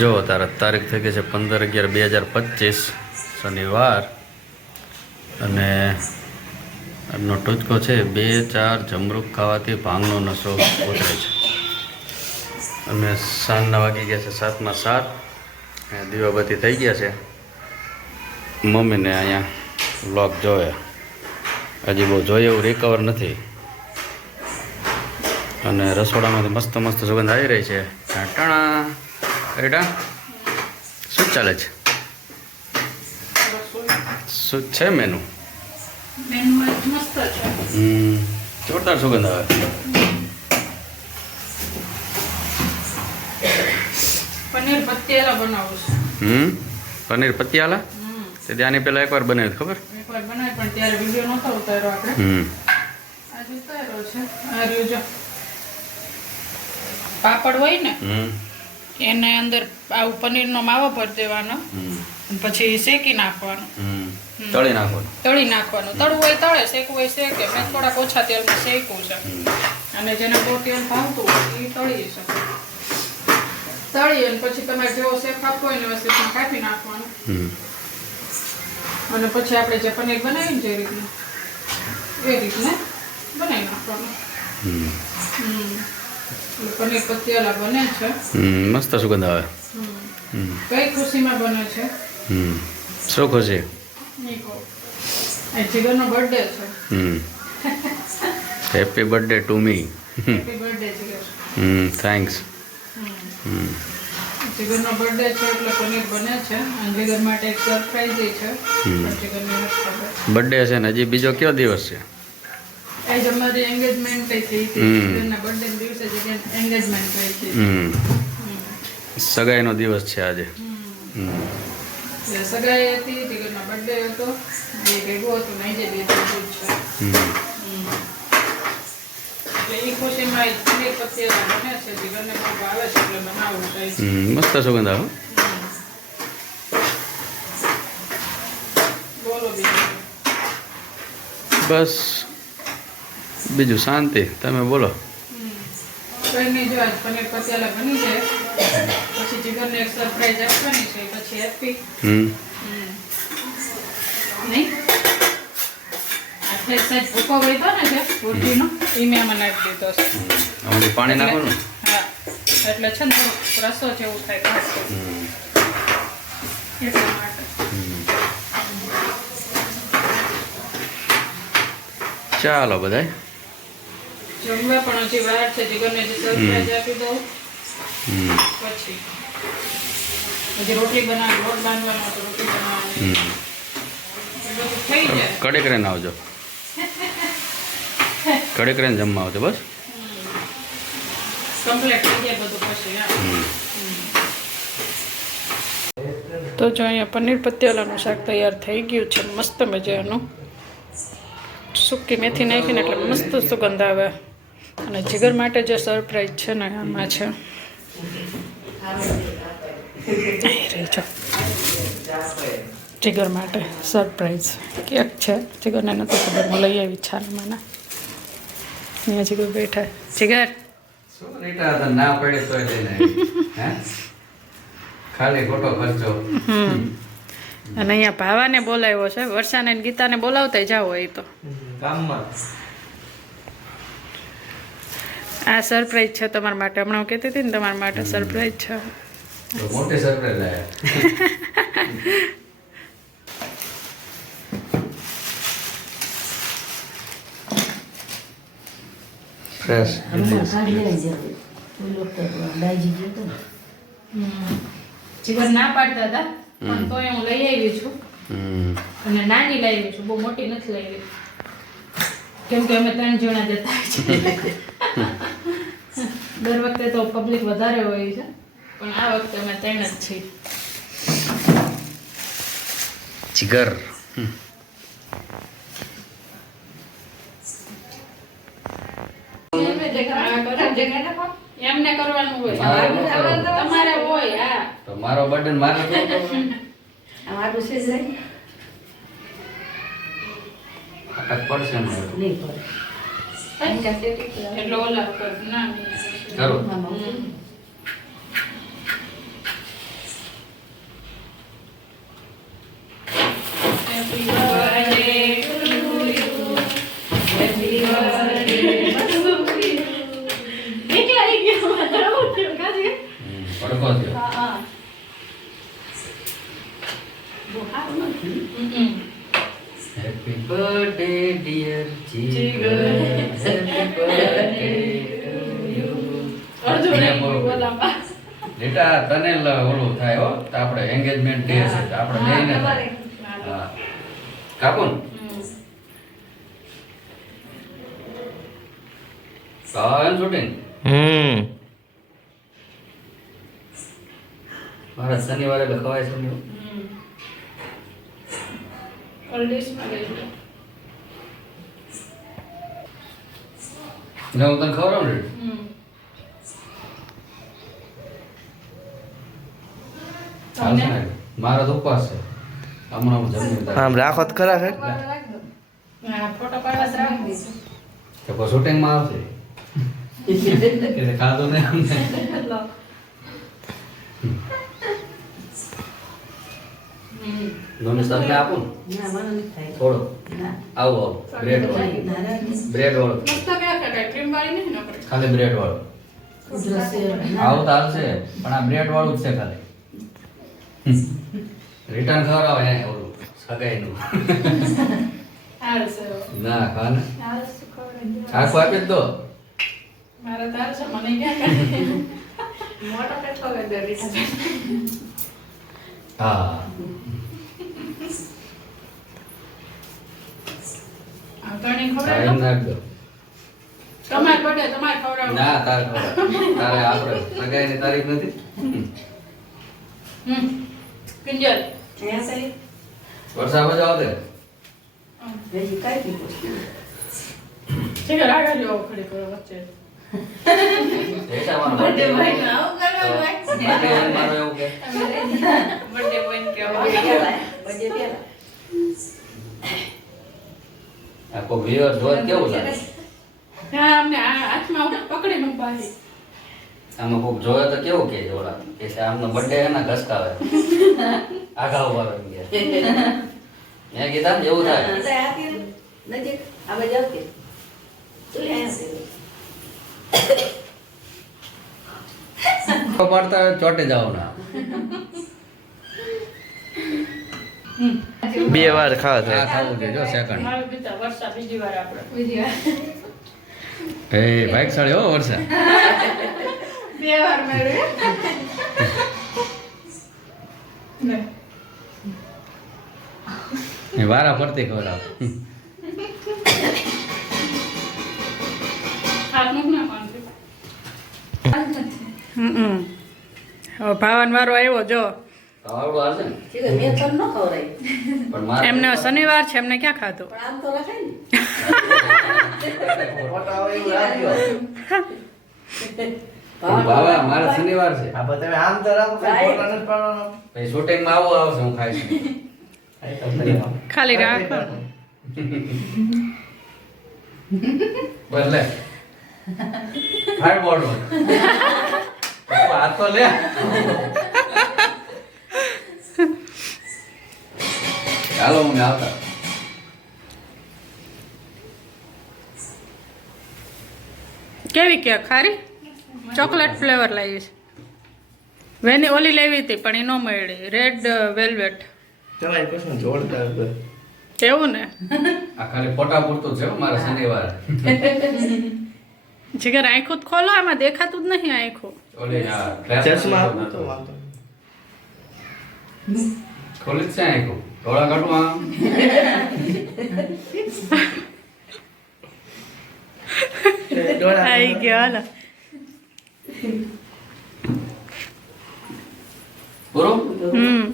જો તારીખ થઈ ગઈ છે 15/11/2025 શનિવાર અને આજનો ટૂચકો છે 2-4 જમરૂખ ખાવાથી ભાંગનો નશો ઉતરે છે. અને સાંજના વાગી ગયા છે 7:07. દીવાબત્તી થઈ ગયા છે. મમ્મીને અહીંયા વ્લોગ જોવે, હજી બહુ જોઈએ એવું રિકવર નથી. અને રસોડામાંથી મસ્ત મસ્ત સુગંધ આવી રહી છે. ટાણા એટા શું ચાલે છે? શું છે મેનુ? જોરદાર સુગંધ આવે. પનીર પતિયાલા બનાવું છું. પનીર પતિયાલા? તે ત્યાંની પહેલા એકવાર બનાવ્યું ખબર? એકવાર બનાવી પણ ત્યારે વિડીયો નહોતો ઉતાર્યો આપણે. આજે ઉતાર્યો છે. આ રહ્યો જો પાપડ હોય ને એને અંદર આવું પનીરનો માવો ભરી દેવાનો, પછી શેકી નાખવાનું, તળી નાખવાનું. તળવું હોય તળે, શેકવું હોય શેકે. મેં થોડાક ઓછા તેલમાં શેકવું છે. અને જેને બહુ તેલ ભાવતું હોય એ તળી શકે. તળી અને પછી તમારે જેવો શેપ આપવો હોય ને એવા શેપમાં કાપી નાખવાનું. અને પછી આપણે જે પનીર બનાવીને જે રીતના એ રીતના બનાવી નાખવાનું. પનીર પતિયાલા બને છે. મસ્ત સુગંધ આવે. કઈ ખુશીમાં બને છે? શું ખુશી? જીગરનો બર્થડે છે. Happy birthday to me. Happy birthday Jigar. Thanks. જીગરનો બર્થડે છે એટલે પનીર બને છે. અને જીગર માટે એક સરપ્રાઈઝ છે. બર્થડે છે ને હજી બીજો કયો દિવસ છે? આજ અમારી એન્ગેજમેન્ટ થઈ હતી. જીગરના બર્થડે દિવસે જીગર એન્ગેજમેન્ટ થઈ હતી. સગાઈનો દિવસ છે આજે. સગાઈ હતી, જીગરનો બર્થડે હતો, એ ભેગું હતું નહીં જે બે ભેગું છે. એટલે એ ખુશીમાં પનીર પતિયાલા બને છે. જીગરને બહુ ભાવે છે એટલે બનાવવું થાય છે. મસ્ત સુગંધ આવે. બોલો બીજું. બસ બીજું શાંતિ. તમે બોલો. કઈ નહીં, જો આજ પનીર પતિયાલા બની જાય પછી જીગરને એક સરપ્રાઈઝ આપવાની છે. પછી હેપી નહીં આટલે સાઈડ ભૂકો ગયો ને છે રોટીનો એ મેં આમાં નાખી દીધો છે. આમાં પાણી નાખવાનું? હા, એટલે છે ને થોડું રસો જેવું થાય ખાસ એટલા માટે. ચાલો બધાય જમવા પણ હજી વાર છે. જીગરને જે સરપ્રાઈઝ આપી દઉં પછી હજી રોટલી બનાવી, લોટ બાંધવાનો તો રોટલી બનાવવાની બધું થઈ જાય. કડે કરીને આવજો. કડે કરીને જમવા આવજો બસ. કમ્પ્લીટ થઈ જાય બધું પછી. તો જો અહીંયા પનીર પતિયાલાનું શાક તૈયાર થઈ ગયું છે. મસ્ત મજાનું સૂકી મેથી નાખીને એટલે મસ્ત સુગંધ આવે. અને જીગર માટે જે સરપ્રાઈઝ છે ને આમાં છે. જીગર માટે સરપ્રાઈઝ કેક છે. જીગરને નથી ખબર, હું લઈ આવી છાલમાંના. અહીંયા જીગર બેઠા. જીગર ના પડે તો ખાલી ખોટો ખર્ચો. અને અહીંયા ભાવાને બોલાવ્યો છે. વર્ષાને ગીતાને બોલાવતા જાઓ હોય તો આ સરપ્રાઈઝ છે તમારા માટે. હમણાં હું કહેતી હતી ને તમારા માટે સરપ્રાઈઝ છે. મોટી સરપ્રાઈઝ લાયા. ફ્રેશ જીગર ના પાડતા હતા પણ તોય હું લઈ આવી છું. અને નાની લઈ આવી છું, બહુ મોટી નથી લઈ આવી. કેમ કે અમે 3 જણા જતા હોય છે. દર વખતે તો પબ્લિક વધારે હોય છે પણ આ વખતે અમે 3 જ છીએ. જીગર એમને કરવાનું હોય, તમારે હોય. હા, તો મારો બર્થડે મારે અમારું છે જાય અટક પડશે ને નહીં પડે. એટલે ઓલા કર ના કરો. ભડકો થયો. હા બહુ સારું નથી. Happy birthday dear Jigar. Happy birthday to you. Arjun એ બોલાવા. બેટા તને ઓલું થાય હો તો આપણે એન્ગેજમેન્ટ ડે છે તો આપણે બેયને થાય. હા કાપું કાન શૂટિંગ મારા શનિવારે લખવાય છે ને ઓલ્ડિશમાં લઈ લો. હું તને ખવડાવું ને તમને? મારો તો ઉપવાસ છે હમણાં હું જમી આમ રાખો તો ખરા છે હા ફોટો પાડવા જ રાખી દીધું. તો પછી શૂટિંગમાં આવશે કે ખાધું નહીં અમને લો. નોનવેજ તમને આપું ને ના, મને નથી થાય. થોડો ના. આવો આવો બ્રેડ વાળો ના, ના, બ્રેડ વાળો મસ્ત ક્યાં કાંઈ ક્રીમ વાળી નહીં નકરી. ખાલી બ્રેડ વાળો ઉધરસ છે. ના. આવું તો હાલશે પણ આ બ્રેડ વાળું જ છે ખાલી રિટર્ન ખવડાવે હે ઓલું સગાઈનું હારું છે હવે. ના ખા ને હારું શું ખવડાવી દો. આખું આપી જ દો મારે તો હારું છે, મને ક્યાં કાંઈ. મોટો કે ખવડાવી દે રીટા. હા આ તો એને ખવડાવી ટાઈમ દો. નાખ દો તમારે birthday, તમારે ખવડાવો. ના તારે ખવડાવ. તારે આપણે સગાઈની તારીખ નથી કિંજલ. અહીંયા સાહેબ, વરસાદ બજાવ દે હજી કાંઈ નહીં પૂછ્યું. ઠીક છે, રાગા જેવો ખડી કરો વચ્ચે. એસા મારો Birthday birthday boy હોય. નું આવું કરવાનું હોય. તો birthday મારો એવું કે Birthday boy ને કહેવાય. Birthday પહેલા. Birthday પહેલા. આખો વિયર જોઈ કેવું લાગે હા, અમને આ હાથમાં પકડીને ઊભા છે. આમાં કોક જોયો તો કેવું કે જોડા કે છે આમનો બર્થડે હે ને ઘસકાવે આગા ઉભા રહી ગયા મેં કીધા ને એવું થાય અંદર આપી દે. નજીક. આ બાજુ આવતી. તો અહીંયા છે. પાડતા હોય ચોટે જવાના બે વાર ખાવા આ થાય ખાવું છે જો સેકન્ડ મારું બીજા વર્ષા બીજી વાર આપણે. બીજી વાર. એ બાઈક સાડી હો વર્ષા 2 વાર મેળવ્યું. ને. એ વારા ફરતી ખવડાવ હાથ મૂક ના પાનથી. હવે ભાવન વારો આવ્યો જો. આવડું હાલશે ને ઠીક છે, મેં તને ન ખવડાવી. પણ મારે એમને શનિવાર છે, એમને ક્યાં ખાધું. પણ આમ તો રખાય ને. બાબા મારે શનિવાર છે તમે આમ તો રાખો ફોટા નથી પાડવાનો પછી શૂટિંગમાં આવું આવશે હું ખાઈશ ખાલી રાખવાનું. બદલે ફાઈવ બોર્ડ હાથ તો લે ચાલો મમ્મી આવતા કેવી કેક ખારી ચોકલેટ ફ્લેવર લાવી છે. વેની ઓલી લેવી હતી પણ એ ન મળી. રેડ વેલ્વેટ તમારી કશું જોડતા હોય. એવું ને. આ ખાલી ફોટા પૂરતું છે હો મારા શનિવાર જીગર આંખું જ ખોલો, આમાં દેખાતું જ નહીં આંખું. ઓલી આ ચશ્મા આપો તો વાંધો નહીં. ખોલી જ છે આખું થોડા કાઢું આમ ડોળા આવી ગયો હાલો. પૂરું હમ